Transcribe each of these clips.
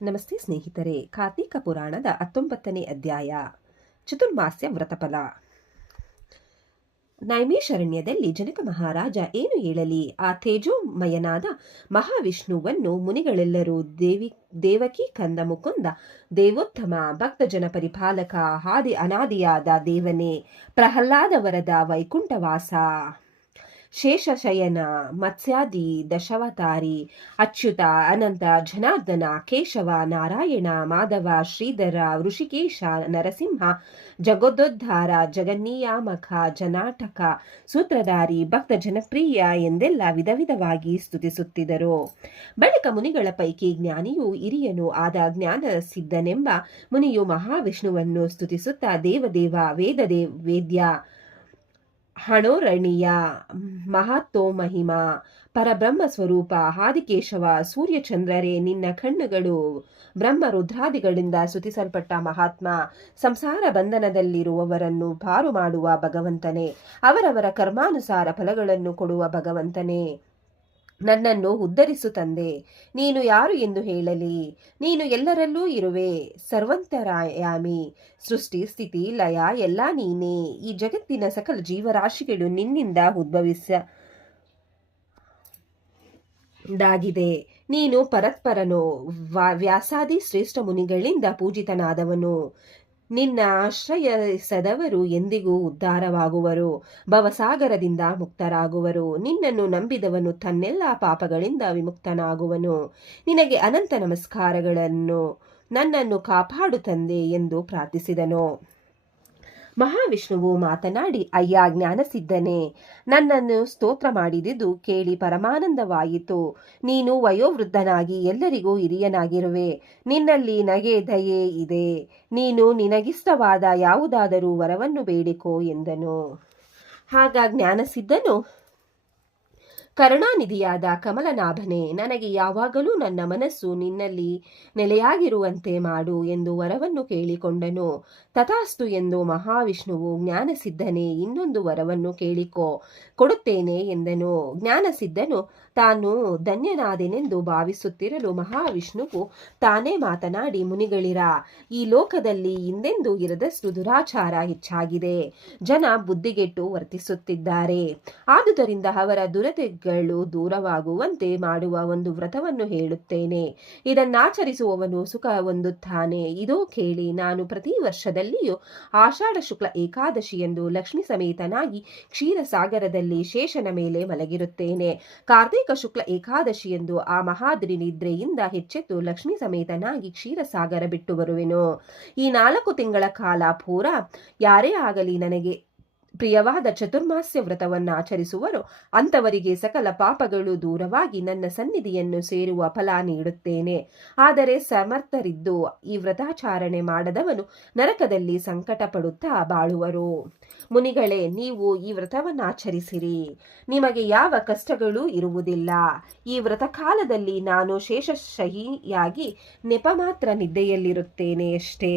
ನಮಸ್ತೆ ಸ್ನೇಹಿತರೆ. ಕಾರ್ತೀಕ ಪುರಾಣದ 19ನೇ ಅಧ್ಯಾಯ, ಚತುರ್ಮಾಸ್ಯ ವ್ರತಫಲ. ನೈಮಿಷಾರಣ್ಯದಲ್ಲಿ ಜನಕ ಮಹಾರಾಜ ಏನು ಹೇಳಲಿ, ಆ ತೇಜೋಮಯನಾದ ಮಹಾವಿಷ್ಣುವನ್ನು ಮುನಿಗಳೆಲ್ಲರೂ ದೇವಕಿ ಕಂದ ಮುಕುಂದ, ದೇವೋತ್ತಮ, ಭಕ್ತಜನ ಪರಿಪಾಲಕ, ಆದಿ ಅನಾದಿಯಾದ ದೇವನೇ, ಪ್ರಹ್ಲಾದ ವರದ, ವೈಕುಂಠವಾಸ, ಶೇಷಶಯನ, ಮತ್ಸ್ಯಾದಿ ದಶಾವತಾರಿ, ಅಚ್ಯುತ, ಅನಂತ, ಜನಾರ್ದನ, ಕೇಶವ, ನಾರಾಯಣ, ಮಾಧವ, ಶ್ರೀಧರ, ಋಷಿಕೇಶ, ನರಸಿಂಹ, ಜಗದೋದ್ಧಾರ, ಜಗನ್ನಿಯಾಮಕ, ಜನಾಟಕ, ಸೂತ್ರಧಾರಿ, ಭಕ್ತ ಜನಪ್ರಿಯ ಎಂದೆಲ್ಲ ವಿಧವಾಗಿ ಸ್ತುತಿಸುತ್ತಿದ್ದರು. ಬಳಿಕ ಮುನಿಗಳ ಪೈಕಿ ಜ್ಞಾನಿಯೂ ಹಿರಿಯನೂ ಆದ ಜ್ಞಾನ ಸಿದ್ಧನೆಂಬ ಮುನಿಯು ಮಹಾವಿಷ್ಣುವನ್ನು ಸ್ತುತಿಸುತ್ತಾ, ದೇವದೇವ, ವೇದ್ಯ, ಹಣೋರಣೀಯ, ಮಹತ್ತೋ ಮಹಿಮಾ, ಪರಬ್ರಹ್ಮ ಸ್ವರೂಪ, ಆದಿಕೇಶವ, ಸೂರ್ಯಚಂದ್ರರೇ, ನಿನ್ನ ಕಣ್ಣುಗಳು ಬ್ರಹ್ಮ ರುದ್ರಾದಿಗಳಿಂದ ಸ್ತುತಿಸಲ್ಪಟ್ಟ ಮಹಾತ್ಮ, ಸಂಸಾರ ಬಂಧನದಲ್ಲಿರುವವರನ್ನು ಪಾರು ಮಾಡುವ ಭಗವಂತನೇ, ಅವರವರ ಕರ್ಮಾನುಸಾರ ಫಲಗಳನ್ನು ಕೊಡುವ ಭಗವಂತನೇ, ನನ್ನನ್ನು ಉದ್ಧರಿಸು ತಂದೆ. ನೀನು ಯಾರು ಎಂದು ಹೇಳಲಿ? ನೀನು ಎಲ್ಲರಲ್ಲೂ ಇರುವೆ, ಸರ್ವಂತರಾಯಾಮಿ, ಸೃಷ್ಟಿ ಸ್ಥಿತಿ ಲಯ ಎಲ್ಲ ನೀನೇ. ಈ ಜಗತ್ತಿನ ಸಕಲ ಜೀವರಾಶಿಗಳು ನಿನ್ನಿಂದ ಉದ್ಭವಿಸಿದಾಗಿದೆ. ನೀನು ಪರತ್ಪರನು, ವ್ಯಾಸಾದಿ ಶ್ರೇಷ್ಠ ಮುನಿಗಳಿಂದ ಪೂಜಿತನಾದವನು. ನಿನ್ನ ಆಶ್ರಯಿಸದವರು ಎಂದಿಗೂ ಉದ್ಧಾರವಾಗುವರು, ಭವಸಾಗರದಿಂದ ಮುಕ್ತರಾಗುವರು. ನಿನ್ನನ್ನು ನಂಬಿದವನು ತನ್ನೆಲ್ಲ ಪಾಪಗಳಿಂದ ವಿಮುಕ್ತನಾಗುವನು. ನಿನಗೆ ಅನಂತ ನಮಸ್ಕಾರಗಳನ್ನು. ನನ್ನನ್ನು ಕಾಪಾಡು ತಂದೆ ಎಂದು ಪ್ರಾರ್ಥಿಸಿದನು. ಮಹಾವಿಷ್ಣುವು ಮಾತನಾಡಿ, ಅಯ್ಯ ಜ್ಞಾನಸಿದ್ಧನೇ, ನನ್ನನ್ನು ಸ್ತೋತ್ರ ಮಾಡಿದುದು ಕೇಳಿ ಪರಮಾನಂದವಾಯಿತು. ನೀನು ವಯೋವೃದ್ಧನಾಗಿ ಎಲ್ಲರಿಗೂ ಹಿರಿಯನಾಗಿರುವೆ. ನಿನ್ನಲ್ಲಿ ನಗೆ ದಯೆ ಇದೆ. ನೀನು ನಿನಗಿಷ್ಟವಾದ ಯಾವುದಾದರೂ ವರವನ್ನು ಬೇಡಿಕೋ ಎಂದನು. ಆಗ ಜ್ಞಾನಸಿದ್ಧನು, ಕರುಣಾನಿಧಿಯಾದ ಕಮಲನಾಭನೇ, ನನಗೆ ಯಾವಾಗಲೂ ನನ್ನ ಮನಸ್ಸು ನಿನ್ನಲ್ಲಿ ನೆಲೆಯಾಗಿರುವಂತೆ ಮಾಡು ಎಂದು ವರವನ್ನು ಕೇಳಿಕೊಂಡನು. ತಥಾಸ್ತು ಎಂದು ಮಹಾವಿಷ್ಣುವು, ಜ್ಞಾನಸಿದ್ಧನೇ, ಇನ್ನೊಂದು ವರವನ್ನು ಕೇಳಿಕೋ, ಕೊಡುತ್ತೇನೆ ಎಂದನು. ಜ್ಞಾನಸಿದ್ಧನು ತಾನು ಧನ್ಯನಾದೆನೆಂದು ಭಾವಿಸುತ್ತಿರಲು ಮಹಾವಿಷ್ಣುವು ತಾನೇ ಮಾತನಾಡಿ, ಮುನಿಗಳಿರ, ಈ ಲೋಕದಲ್ಲಿ ಹಿಂದೆಂದೂ ಇರದಷ್ಟು ದುರಾಚಾರ ಹೆಚ್ಚಾಗಿದೆ. ಜನ ಬುದ್ಧಿಗೆಟ್ಟು ವರ್ತಿಸುತ್ತಿದ್ದಾರೆ. ಆದುದರಿಂದ ಅವರ ದುರತೆಗಳು ದೂರವಾಗುವಂತೆ ಮಾಡುವ ಒಂದು ವ್ರತವನ್ನು ಹೇಳುತ್ತೇನೆ. ಇದನ್ನಾಚರಿಸುವವನು ಸುಖ ಹೊಂದುತ್ತಾನೆ. ಇದೋ ಕೇಳಿ. ನಾನು ಪ್ರತಿ ವರ್ಷದಲ್ಲಿಯೂ ಆಷಾಢ ಶುಕ್ಲ ಏಕಾದಶಿಯಂದು ಲಕ್ಷ್ಮೀ ಸಮೇತನಾಗಿ ಕ್ಷೀರಸಾಗರದಲ್ಲಿ ಶೇಷನ ಮೇಲೆ ಮಲಗಿರುತ್ತೇನೆ. ಕಾರ್ತಿಕ ಶುಕ್ಲ ಏಕಾದಶಿಯಂದು ಆ ಮಹಾದ್ರಿ ನಿದ್ರೆಯಿಂದ ಎಚ್ಚೆತ್ತು ಲಕ್ಷ್ಮೀ ಸಮೇತನಾಗಿ ಕ್ಷೀರಸಾಗರ ಬಿಟ್ಟು ಬರುವೆನು. ಈ 4 ತಿಂಗಳ ಕಾಲ ಪೂರ ಯಾರೇ ಆಗಲಿ ನನಗೆ ಪ್ರಿಯವಾದ ಚತುರ್ಮಾಸ್ಯ ವ್ರತವನ್ನು ಆಚರಿಸುವರೋ ಅಂಥವರಿಗೆ ಸಕಲ ಪಾಪಗಳು ದೂರವಾಗಿ ನನ್ನ ಸನ್ನಿಧಿಯನ್ನು ಸೇರುವ ಫಲ ನೀಡುತ್ತೇನೆ. ಆದರೆ ಸಮರ್ಥರಿದ್ದು ಈ ವ್ರತಾಚಾರಣೆ ಮಾಡದವನು ನರಕದಲ್ಲಿ ಸಂಕಟ ಪಡುತ್ತಾ ಬಾಳುವರು. ಮುನಿಗಳೇ, ನೀವು ಈ ವ್ರತವನ್ನು ಆಚರಿಸಿರಿ. ನಿಮಗೆ ಯಾವ ಕಷ್ಟಗಳೂ ಇರುವುದಿಲ್ಲ. ಈ ವ್ರತಕಾಲದಲ್ಲಿ ನಾನು ಶೇಷಶಯಿಯಾಗಿ ನೆಪ ಮಾತ್ರ ನಿದ್ದೆಯಲ್ಲಿರುತ್ತೇನೆ ಅಷ್ಟೇ.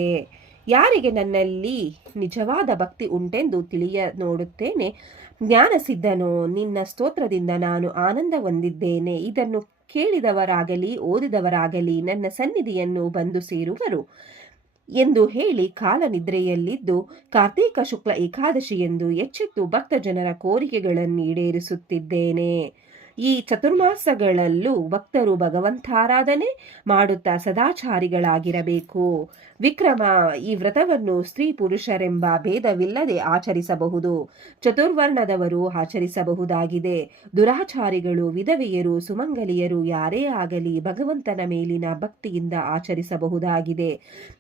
ಯಾರಿಗೆ ನನ್ನಲ್ಲಿ ನಿಜವಾದ ಭಕ್ತಿ ಉಂಟೆಂದು ತಿಳಿಯ ನೋಡುತ್ತೇನೆ. ಜ್ಞಾನಸಿದ್ಧನು, ನಿನ್ನ ಸ್ತೋತ್ರದಿಂದ ನಾನು ಆನಂದ ಹೊಂದಿದ್ದೇನೆ. ಇದನ್ನು ಕೇಳಿದವರಾಗಲಿ ಓದಿದವರಾಗಲಿ ನನ್ನ ಸನ್ನಿಧಿಯನ್ನು ಬಂದು ಸೇರುವರು ಎಂದು ಹೇಳಿ ಕಾಲನಿದ್ರೆಯಲ್ಲಿದ್ದು ಕಾರ್ತೀಕ ಶುಕ್ಲ ಏಕಾದಶಿಯೆಂದು ಎಚ್ಚೆತ್ತು ಭಕ್ತ ಜನರ ಕೋರಿಕೆಗಳನ್ನು ಈಡೇರಿಸುತ್ತಿದ್ದೇನೆ. ಈ ಚತುರ್ಮಾಸಗಳಲ್ಲೂ ಭಕ್ತರು ಭಗವಂತಾರಾಧನೆ ಮಾಡುತ್ತಾ ಸದಾಚಾರಿಗಳಾಗಿರಬೇಕು. ವಿಕ್ರಮ, ಈ ವ್ರತವನ್ನು ಸ್ತ್ರೀ ಪುರುಷರೆಂಬ ಭೇದವಿಲ್ಲದೆ ಆಚರಿಸಬಹುದು. ಚತುರ್ವರ್ಣದವರು ಆಚರಿಸಬಹುದಾಗಿದೆ. ದುರಾಚಾರಿಗಳು, ವಿಧವೆಯರು, ಸುಮಂಗಲಿಯರು ಯಾರೇ ಆಗಲಿ ಭಗವಂತನ ಮೇಲಿನ ಭಕ್ತಿಯಿಂದ ಆಚರಿಸಬಹುದಾಗಿದೆ.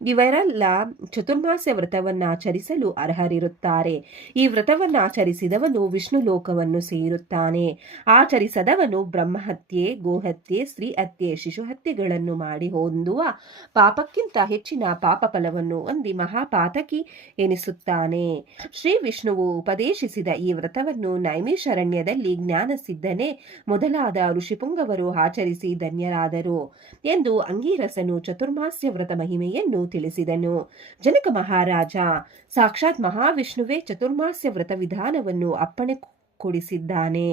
ಇವರೆಲ್ಲ ಚತುರ್ಮಾಸ್ಯ ವ್ರತವನ್ನು ಆಚರಿಸಲು ಅರ್ಹರಿರುತ್ತಾರೆ. ಈ ವ್ರತವನ್ನು ಆಚರಿಸಿದವನು ವಿಷ್ಣು ಲೋಕವನ್ನು ಸೇರುತ್ತಾನೆ. ಆಚರಿಸದವನು ಬ್ರಹ್ಮಹತ್ಯೆ, ಗೋಹತ್ಯೆ, ಸ್ತ್ರೀ ಹತ್ಯೆ, ಶಿಶು ಹತ್ಯೆಗಳನ್ನು ಮಾಡಿ ಹೊಂದುವ ಪಾಪಕ್ಕಿಂತ ಹೆಚ್ಚಿನ ಪಾಪ ಫಲವನ್ನು ಹೊಂದಿ ಮಹಾಪಾತಕಿ ಎನಿಸುತ್ತಾನೆ. ಶ್ರೀ ವಿಷ್ಣುವು ಉಪದೇಶಿಸಿದ ಈ ವ್ರತವನ್ನು ನೈಮಿಷಾರಣ್ಯದಲ್ಲಿ ಜ್ಞಾನಸಿದ್ಧನೇ ಮೊದಲಾದ ಋಷಿಪುಂಗವರು ಆಚರಿಸಿ ಧನ್ಯರಾದರು ಎಂದು ಅಂಗೀರಸನು ಚತುರ್ಮಾಸ್ಯ ವ್ರತ ಮಹಿಮೆಯನ್ನು ತಿಳಿಸಿದನು. ಜನಕ ಮಹಾರಾಜ, ಸಾಕ್ಷಾತ್ ಮಹಾವಿಷ್ಣುವೇ ಚತುರ್ಮಾಸ್ಯ ವ್ರತ ವಿಧಾನವನ್ನು ಅಪ್ಪಣೆ ಕೊಡಿಸಿದ್ದಾನೆ.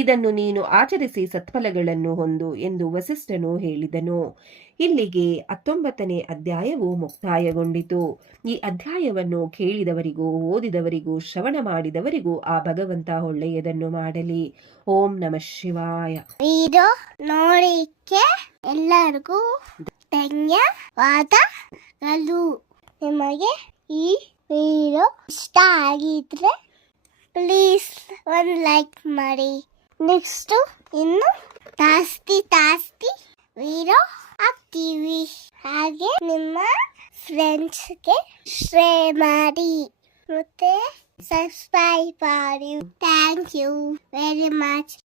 ಇದನ್ನು ನೀನು ಆಚರಿಸಿ ಸತ್ಫಲಗಳನ್ನು ಹೊಂದು ಎಂದು ವಸಿಷ್ಠನು ಹೇಳಿದನು. ಇಲ್ಲಿಗೆ 19ನೇ ಅಧ್ಯಾಯವು ಮುಕ್ತಾಯಗೊಂಡಿತು. ಈ ಅಧ್ಯಾಯವನ್ನು ಕೇಳಿದವರಿಗೂ ಓದಿದವರಿಗೂ ಶ್ರವಣ ಮಾಡಿದವರಿಗೂ ಆ ಭಗವಂತ ಒಳ್ಳೆಯದನ್ನು ಮಾಡಲಿ. ಓಂ ನಮಃ ಶಿವಾಯ. ವಿಡಿಯೋ ನೋಡಿಕ್ಕೆ ಎಲ್ಲರಿಗೂ ಧನ್ಯವಾದಗಳು. ನಿಮಗೆ ಈ ವಿಡಿಯೋ ಇಷ್ಟ ಆಗಿದ್ರೆ ಪ್ಲೀಸ್ ಒಂದು ಲೈಕ್ ಮಾಡಿ. ನೆಕ್ಸ್ಟ್ ಇನ್ನು ಜಾಸ್ತಿ ವಿಡಿಯೋ ಹಾಕ್ತೀವಿ. ಹಾಗೆ ನಿಮ್ಮ ಫ್ರೆಂಡ್ಸ್ಗೆ ಶೇರ್ ಮಾಡಿ ಮತ್ತೆ ಸಬ್ಸ್ಕ್ರೈಬ್ ಮಾಡಿ. Thank you very much.